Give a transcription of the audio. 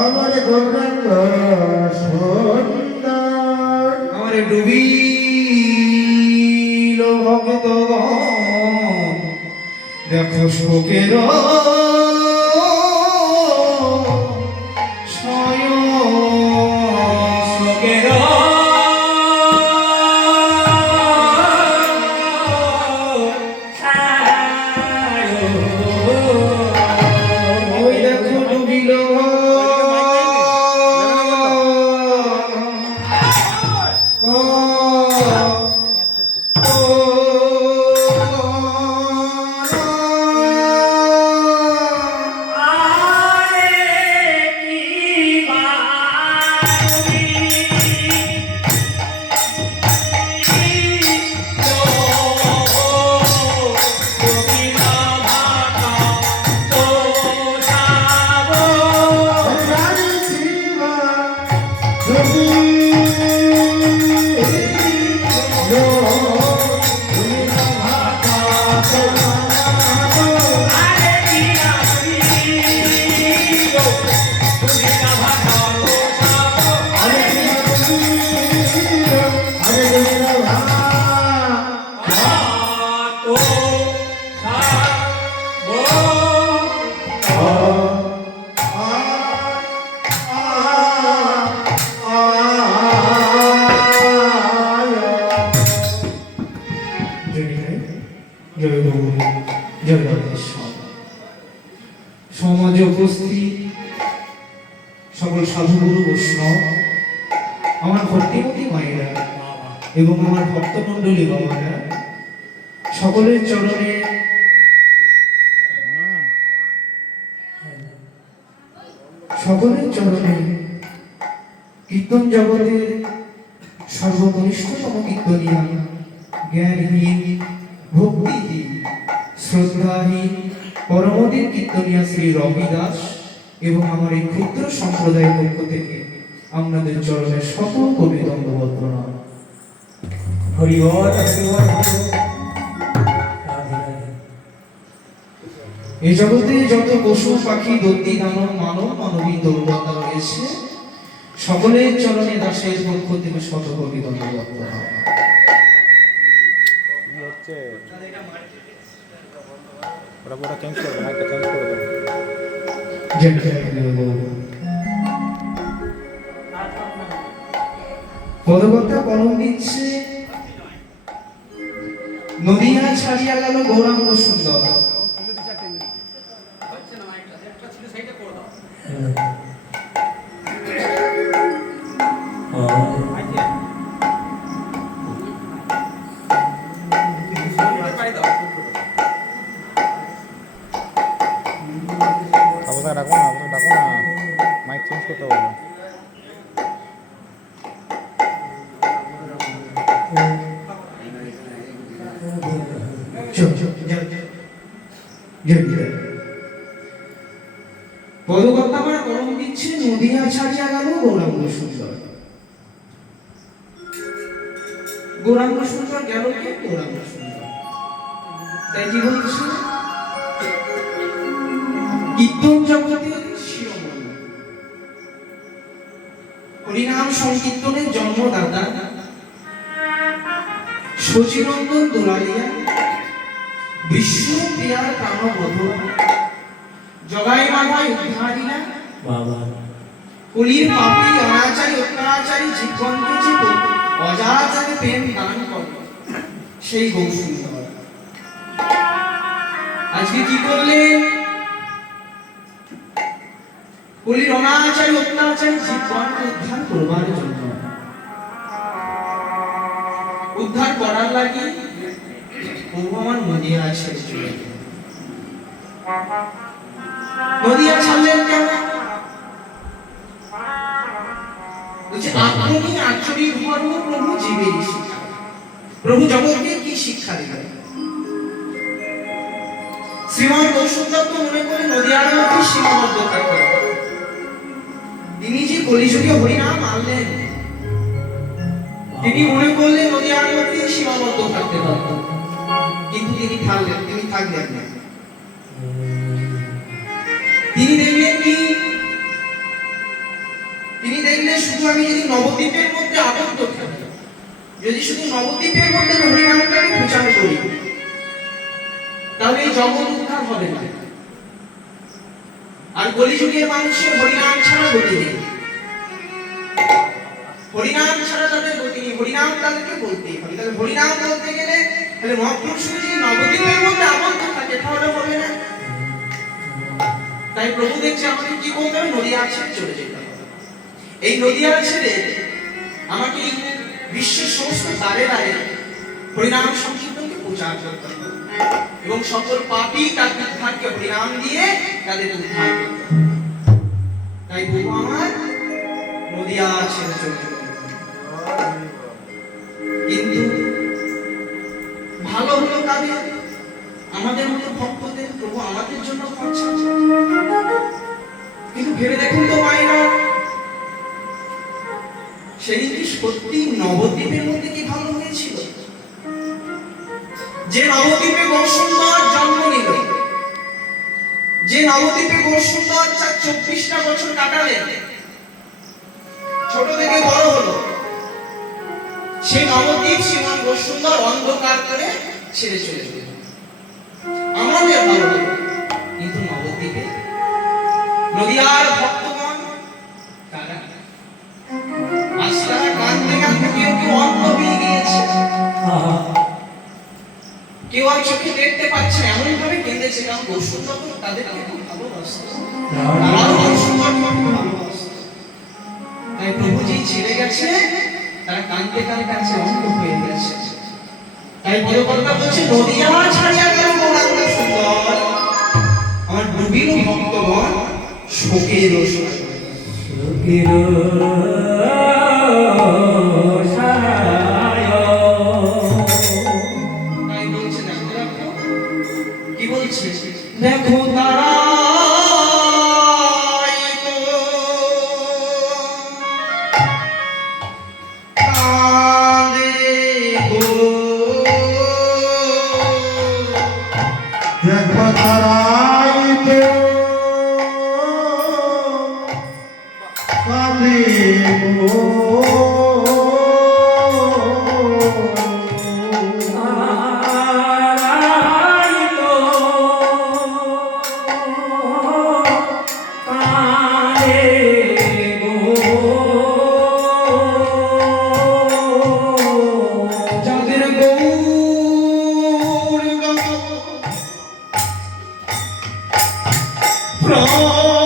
আমার গৌরাঙ্গ সুন্দর আমার ডুবিল ভক্তগণ দেখো শোকের সমাজে উপস্থিত সকল সাধুগুরু বৈষ্ণব, আমার ভক্তিমতী মায়েরা এবং আমার ভক্তমণ্ডলী বাবারা, সকলের চরণে কীর্তন জগতের সর্বকনিষ্ঠতম কীর্তনিয়া, জ্ঞানহীন, ভক্তিহীন, শ্রদ্ধাহীন, পরমদিন কীর্তনিয়া শ্রী রবি দাস এবং আমার এই ক্ষুদ্র সম্প্রদায়ের পক্ষ থেকে আপনাদের চরণে সকল কবি দণ্ডবত প্রণাম। হরি বল। এই জগতে যত পশু পাখি দত্তি দানব মানব মানবী দৌলতা রয়েছে, সকলের চরণে দাসের পক্ষ থেকে শত কবি দণ্ডবত প্রণাম। পদকর্তা কলম দিচ্ছে, নদিয়া ছাড়িয়া গেল গৌরাঙ্গ সুন্দর। ডাকো না, মাইক চেঞ্জ করতে হবে। পদকর্তা আমার কলম দিচ্ছে, নদিয়া ছাড়িয়া গেল গৌরাঙ্গ সুন্দর। গৌরাঙ্গ সুন্দর গেল কে? গৌরাঙ্গ সুন্দর। তাই কি বলছে? কীর্তন জগতের শিরোমণি, হরিনাম সংকীর্তনের জন্মদাতা, শচীনন্দন দুলালিয়া, বিষ্ণুপ্রিয়ার প্রাণবধূ, জগাই মাধাই উদ্ধারিণা, কলির পাপী অনাচারী অত্যাচারী জীবনকে যে অজাচারে প্রেম দান করে সেই গৌসুন্দর আজকে কি করলেন? কলির অনাচারী অত্যাচারী জীবনকে উদ্ধার করবার জন্য, উদ্ধার করার লাগে প্রভু আমার নদিয়া ছেড়ে চলে গেলেন। নদিয়া ছাড়লেন কেন? আপনি আচরিত ধর্ম প্রভু জীবের শিক্ষা, প্রভু জগৎকে কি শিক্ষা দিলেন? শ্রীমান গৌসুন্দত্ত মনে করে নদিয়ার মধ্যে সীমাবদ্ধ থাকতে হবে। তিনি যে কলিযুগে হরিনাম আনলেন, তিনি মনে করলেন নদিয়ার মধ্যে সীমাবদ্ধ থাকতে পারতেন, কিন্তু তিনি থাকলেন না। তিনি দেখলেন কি, তিনি দেখলেন শুধু আমি যদি নবদ্বীপের মধ্যে আবদ্ধ থাকি, যদি শুধু নবদ্বীপের মধ্যে হরিনামটাকে প্রচার করি, তাহলে এই জগৎ উদ্ধার হবে না। আর কলিযুগের মানুষের হরিনাম ছাড়া গতি নেই, হরিনাম ছাড়া তাদের গতি নেই, হরিনাম তাদেরকে বলতেই হবে। তাহলে হরিনাম বলতে গেলে তাহলে মহাপুরুষ শুধু যদি নবদ্বীপের মধ্যে আবদ্ধ থাকে তাহলে হবে না। তাই প্রভু দেখছে আমাকে কি করতে হবে, নদিয়া ছেড়ে চলে যেতে হবে। এই নদিয়া ছেড়ে আমাকে বিশ্বের সমস্ত দ্বারে দ্বারে হরিনাম সংকীর্তনকে প্রচার করতে হবে এবং সকল পাপী তার উদ্ধারকে হরিনাম দিয়ে তাদের উদ্ধার করতে হবে। তাই প্রভু আমার নদিয়া ছেড়ে চলে গেল। কিন্তু ভালো হলো কাদের, আমাদের মতো ভক্তদের। প্রভু আমাদের জন্য খরচা, কিন্তু ভেবে দেখুন তো মায়েরা, সেদিন কি সত্যি নবদ্বীপের মধ্যে কি ভালো হয়েছিল? যে নবদ্বীপে গৌরসুন্দর জন্ম নিল, যে নবদ্বীপে গৌরসুন্দর 24টা বছর কাটালেন, ছোট থেকে বড় হলো, সেই নবদ্বীপ শ্রীমান গৌরসুন্দর অন্ধকার করে ছেড়ে চলে গেল। আমাদের ভালো হলো, কিন্তু নবদ্বীপে নদিয়ার ভক্তগণ তারা আজ তারা কাঁদতে কাঁদতে কেউ কেউ অন্ধ হয়ে গিয়েছে, কেউ আর চোখে দেখতে পাচ্ছে না, এমন ভাবে কেঁদেছে কারণ গৌরসুন্দর তাদেরকে খুব ভালোবাসত, তারাও গৌরসুন্দরকে খুব ভালোবাসত। তাই প্রভু যেই ছেড়ে গেছে তারা কাঁদতে কাঁদতে আছে অন্ধ হয়ে গেছে। তাই পদকর্তা বলছে নদিয়া ছাড়িয়া গেল গৌরাঙ্গ সুন্দর, আমার ডুবিল ভক্তগণ শোকের তাই বলছে দেখো, কি বলছে, দেখো তারা দেখো তারাই তো কাঁদিব। যাদের গৌর প্রাণ